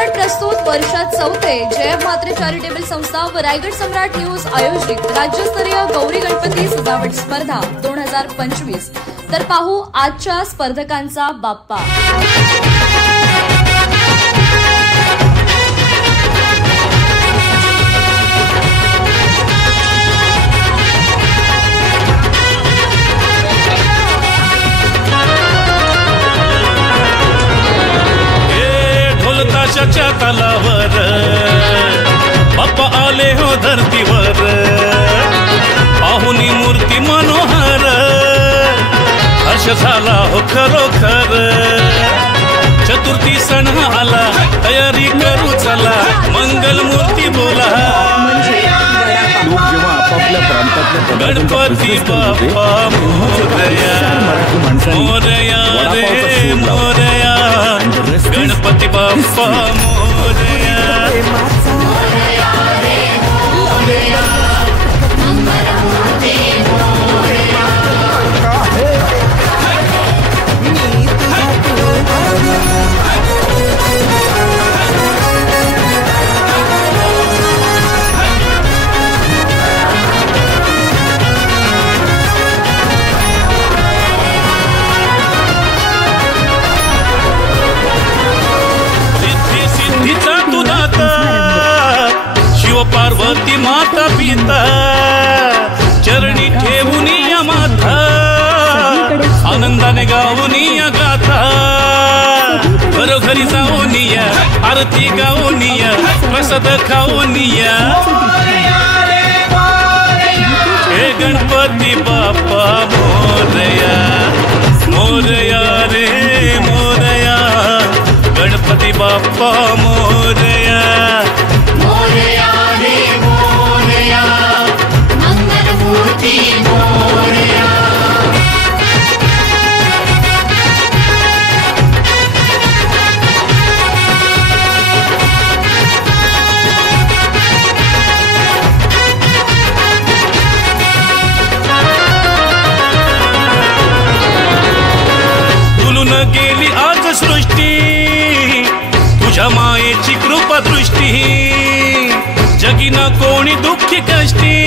Bullet प्रस्तुत वर्षात चौथे जय म्हात्रे चॅरिटेबल संस्था व रायगड सम्राट न्यूज आयोजित राज्यस्तरीय गौरी गणपती सजावट स्पर्धा 2025। तर पाहू आजच्या स्पर्धकांचा बाप्पा। च्या तलावर बाप्पा आले हो धरतीवर, पाहुनी मूर्ती मनोहर, हर्ष झाला हो खरोखर। चतुर्थी सण आला, तयारी करू चला, मंगल मूर्ती बोला। गणपती बाप्पा मोरया, मोरया रे मोरया, गणपती बाप्पा मोरया। पार्वती माता पिता चरणी ठेवूनिया माथा, आनंदाने गावूनिया गाथा। घरोघरी जाऊनिया, आरती गाऊनिया, प्रसाद खाऊनिया। हे गणपती बाप्पा मोरया, मोरया रे मोरया, गणपती बाप्पा मोरया। गेली आज सृष्टी, तुझ्या मायेची कृपा दृष्टी, जगी न कोणी दुःखी कष्टी।